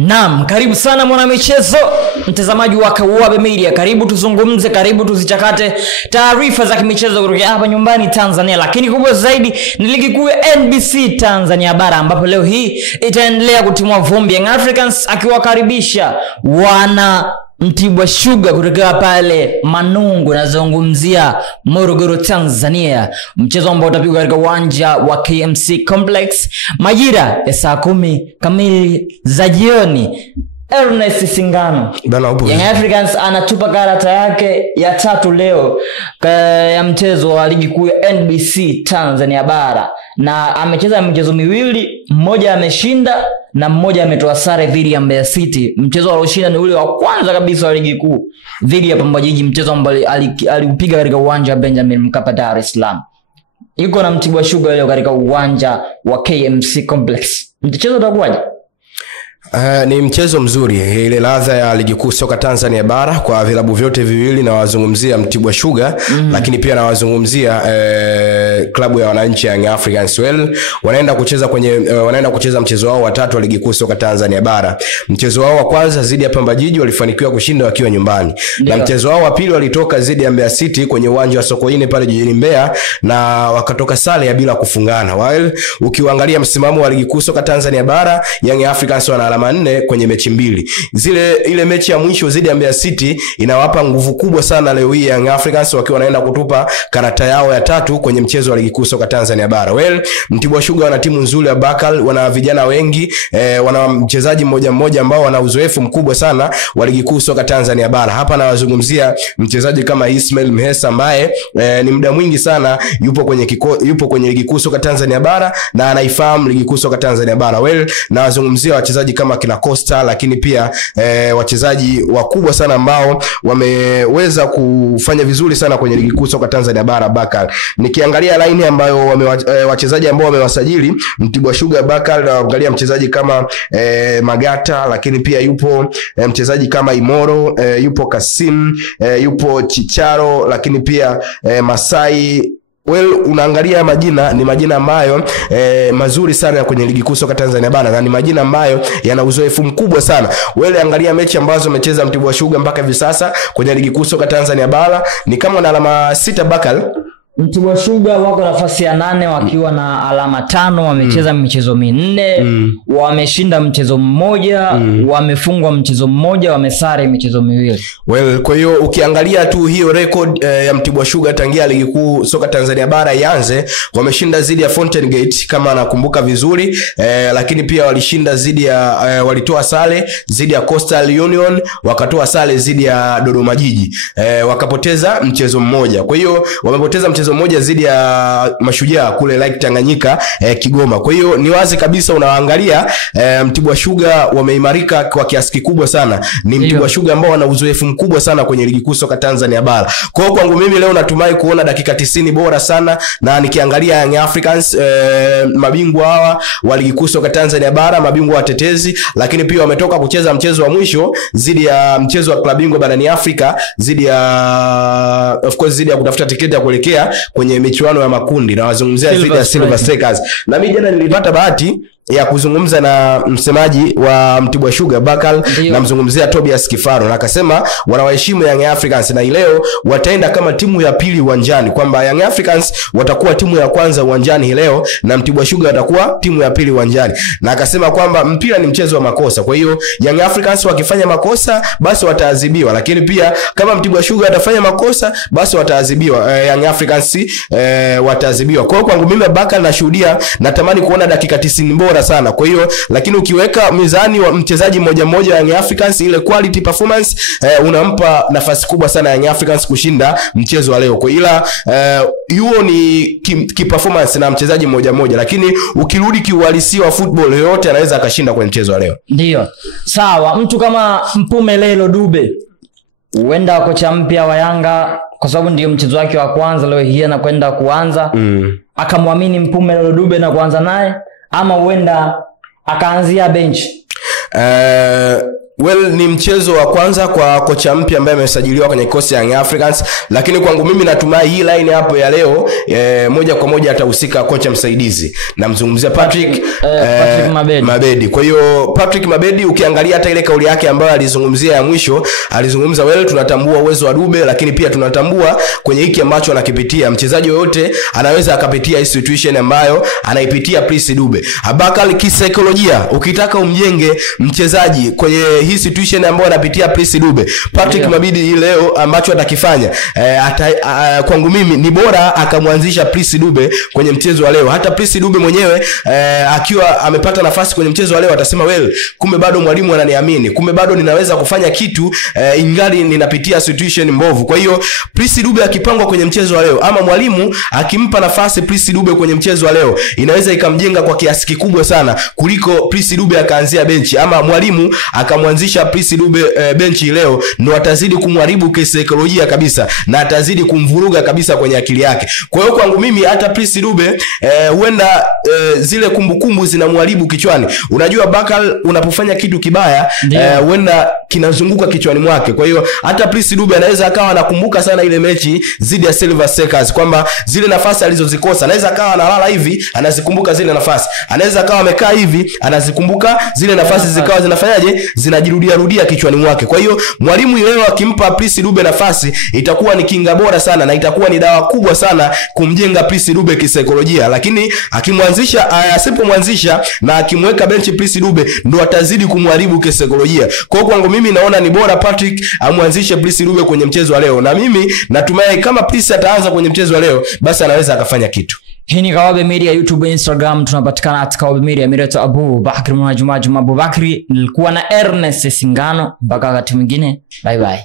Naam, karibu sana mwana michezo, mtazamaji wa Kawabe Media. Karibu tuzungumze, karibu tuzichakate taarifa za kimichezo kutoka hapa nyumbani Tanzania. Lakini kubwa zaidi ni ligi kuu ya NBC Tanzania bara, ambapo leo hii itaendelea kutimua vumbi. Young Africans akiwakaribisha wana Mtibwa Sugar kutoka pale Manungu, nazungumzia Morogoro Tanzania. Mchezo ambao utapigwa katika uwanja wa KMC Complex majira ya saa 10 kamili za jioni. Ernest Singano, Young Africans anatupa karata yake ya 3 leo ya mchezo wa ligi kuu ya NBC Tanzania bara, na amecheza michezo miwili, mmoja ameshinda na mmoja ametoa sare dhidi ya Mbeya City. Mchezo alioshinda ni ule wa kwanza kabisa wa ligi kuu dhidi ya Pamba Jiji, mchezo ambao aliupiga katika uwanja wa Benjamin Mkapa, Dar es Salaam. Yuko na Mtibwa Sugar leo katika uwanja wa KMC Complex. Mchezo utakuwaje? Ni mchezo mzuri, ile ladha ya ligi kuu soka Tanzania bara kwa vilabu vyote viwili, na wazungumzia Mtibwa Sugar lakini pia na wazungumzia klabu ya wananchi Young Africans. Wanaenda kucheza mchezo wao wa 3 wa ligi kuu soka Tanzania bara. Mchezo wao wa kwanza dhidi ya Pamba Jiji walifanikiwa kushinda wakiwa nyumbani. Na mchezo wao wa pili walitoka dhidi ya Mbeya City kwenye uwanja wa Sokoine pale jijini Mbeya, na wakatoka sare ya bila kufungana. Ukiangalia msimamo wa ligi kuu soka Tanzania bara, Young Africans wana alama 4 kwenye mechi 2. Ile mechi ya mwisho dhidi ya Mbeya City inawapa nguvu kubwa sana leo hii Young Africans, wakiwa wanaenda kutupa karata yao ya 3 kwenye mchezo wa ligi kuu soka Tanzania bara. Mtibwa Sugar wana timu nzuri ya Bakal, wana vijana wengi, wana mchezaji mmoja ambao wana uzoefu mkubwa sana wa ligi kuu soka Tanzania bara. Hapa nawazungumzia mchezaji kama Ismail Mhesa ambaye ni muda mwingi sana yupo kwenye ligi kuu soka Tanzania bara na anaifahamu ligi kuu soka Tanzania bara. Nawazungumzia wachezaji kama kina Costa, lakini pia wachezaji wakubwa sana ambao wameweza kufanya vizuri sana kwenye ligi kuu soka Tanzania bara Bakal. Nikiangalia line ambayo wachezaji ambao wamewasajili Mtibwa Sugar Bakal, naangalia mchezaji kama Magata, lakini pia yupo mchezaji kama Imoro, yupo Kasim, yupo Chicharo, lakini pia Masai. Unaangalia majina, ni majina ambayo mazuri sana kwenye ligi kuu soka Tanzania bara, na ni majina ambayo yana uzoefu mkubwa sana. Angalia mechi ambazo amecheza Mtibwa Sugar mpaka hivi sasa kwenye ligi kuu soka Tanzania bara, ni kama na alama 6 Bakal. Mtibwa Sugar wako nafasi ya 8 wakiwa na alama 5, wamecheza michezo 4, wameshinda mchezo mmoja, wamefungwa mchezo mmoja, wamesare michezo 2. Kwa hiyo ukiangalia tu hiyo record ya Mtibwa Sugar tangia ligi kuu soka Tanzania bara ianze, wameshinda zidi ya Fountain Gate kama nakumbuka vizuri, lakini pia walishinda zidi ya walitoa sare zidi ya Coastal Union, wakatoa sare zidi ya Dodoma Jiji, wakapoteza mchezo mmoja. Kwa hiyo wamepoteza mchezo mmoja zidi ya Mashujaa kule Lake Tanganyika Kigoma. Kwa hiyo ni wazi kabisa unaangalia Mtibwa Sugar wameimarika kwa kiasi kikubwa sana. Ni Mtibwa Sugar ambao wana uzoefu mkubwa sana kwenye ligi kuu soka Tanzania bara. Kwa hiyo kwangu mimi leo natumai kuona dakika 90 bora sana, na nikiangalia Young Africans mabingwa hawa wa ligi kuu soka Tanzania bara, mabingwa watetezi, lakini pia wametoka kucheza mchezo wa mwisho zidi ya mchezo wa klabu bingwa barani Afrika, zidi ya kutafuta tiketi ya kuelekea kwenye michuano ya makundi, na wazungumzia zidi ya Silver Strikers. Na mimi jana nilipata bahati ya kuzungumza na msemaji wa Mtibwa Sugar Bakal, na mzungumzia Tobias Kifaro, na akasema wanawaheshimu Young Africans na leo wataenda kama timu ya pili uwanjani, kwamba Young Africans watakuwa timu ya kwanza uwanjani leo na Mtibwa Sugar watakuwa timu ya pili uwanjani. Na akasema kwamba mpira ni mchezo wa makosa, kwa hiyo Young Africans wakifanya makosa basi wataadhibiwa, lakini pia kama Mtibwa Sugar atafanya makosa basi wataadhibiwa, Young Africans wataadhibiwa. Kwa hiyo kwangu mimi Bakal nashuhudia, natamani kuona dakika 90 bora sana. Kwa hiyo lakini ukiweka mizani wa mchezaji mmoja Young Africans, ile quality performance unampa nafasi kubwa sana Young Africans kushinda mchezo wa leo. Kwa ila hiyo ni ki performance na mchezaji mmoja, lakini ukirudi kiuhalisia wa football yote anaweza akashinda kwenye mchezo wa leo. Ndio. Sawa, mtu kama Mpumelelo Dube huenda kocha mpya wa Yanga, kwa sababu ndio mchezo wake wa kwanza leo hii anakwenda kuanza, akamwamini Mpumelelo Dube na kuanza naye, ama huenda akaanzia bench? Well, ni mchezo wa kwanza kwa kocha mpya ambaye amesajiliwa kwenye kikosi ya Young Africans, lakini kwangu mimi natumai hii line hapo ya leo moja kwa moja atahusika kocha msaidizi. Namzungumzia Patrick Mabedi. Kwa hiyo Patrick Mabedi, ukiangalia hata ile kauli yake ambayo alizungumzia ya mwisho, alizungumza tunatambua uwezo wa Dube, lakini pia tunatambua kwenye hiki ambacho anakipitia. Mchezaji yoyote anaweza akapitia hii situation ambayo anaipitia Prince Dube. Abakal, kisaikolojia, ukitaka umjenge mchezaji kwenye hii situation ambayo anapitia Prince Dube, Patrick Mabedi leo ambacho atakifanya kwangu mimi ni bora akamwanzisha Prince Dube kwenye mchezo wa leo. Hata Prince Dube mwenyewe akiwa amepata nafasi kwenye mchezo wa leo atasema kumbe bado mwalimu ananiamini, kumbe bado ninaweza kufanya kitu ingali ninapitia situation mbovu. Kwa hiyo Prince Dube akipangwa kwenye mchezo wa leo, ama mwalimu akimpa nafasi Prince Dube kwenye mchezo wa leo, inaweza ikamjenga kwa kiasi kikubwa sana kuliko Prince Dube akaanzia benchi, ama mwalimu akamwanzisha Prince Dube benchi leo, ndo atazidi kumharibu kisaikolojia kabisa na atazidi kumvuruga kabisa kwenye akili yake. Kwa hiyo kwangu mimi hata Prince Dube huenda zile kumbukumbu zinamharibu kichwani. Unajua Bakal, unapofanya kitu kibaya huenda kinazunguka kichwani mwake. Kwa hiyo hata Prince Dube anaweza akawa anakumbuka sana ile mechi zidi ya Silver Strikers, kwamba zile nafasi alizozikosa anaweza akawa analala hivi anazikumbuka zile nafasi, anaweza akawa amekaa hivi anazikumbuka zile nafasi, zikawa zinafanyaje, zinajirudia kichwani mwake. Kwa hiyo mwalimu leo akimpa Prince Dube nafasi, itakuwa ni kinga bora sana na itakuwa ni dawa kubwa sana kumjenga Prince Dube kisaikolojia. Lakini akimwanzisha, asipomwanzisha na akimweka benchi Prince Dube, ndo atazidi kumharibu kisaikolojia. Kwa hiyo kwangu mimi naona ni bora Patrick amwanzishe Prince Dube kwenye mchezo wa leo, na mimi natumai kama Prince ataanza kwenye mchezo wa leo, basi anaweza akafanya kitu. Hii ni Kawabe Media, YouTube, Instagram, tunapatikana at Kawabe Media. Mirato Abu Bakri Mwajuma Abu Bakri, nilikuwa na Ernest Singano. Mpaka wakati mwingine, bye bye.